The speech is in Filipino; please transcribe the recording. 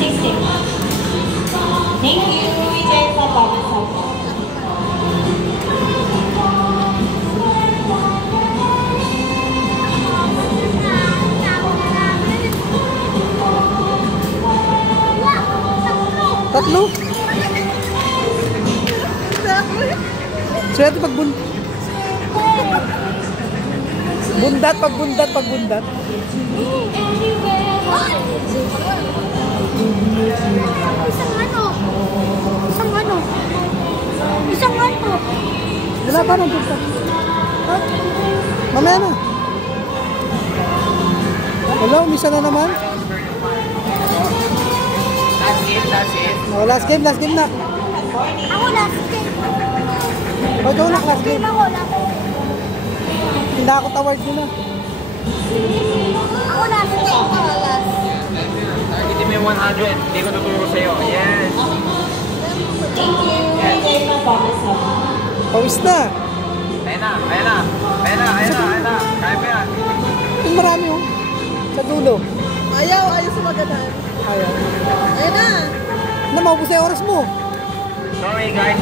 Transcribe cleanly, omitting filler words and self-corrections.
16. Thank you. Enjoy po po. Tatlo? Swerte pag bundat, pag bundat. Isang ano? Wala pa nang bundat. Mamaya na. Wala, umisa na naman. That's it. Oh, last game na. Ako last game. Ba't ikaw na last game? Ako last game. Hindi ako taward nyo na. Ako last game. Targetin mo yung 100. Hindi ko tuturo sa'yo. Yes. Thank you. Enjoy po po. Pawis na. Ayan na. Kaya mo yan. Yung marami oh. Sa dulo. Ayaw sumagadan. Ayaw. Ayun na. Na, maubos na yung oras mo. Sorry guys.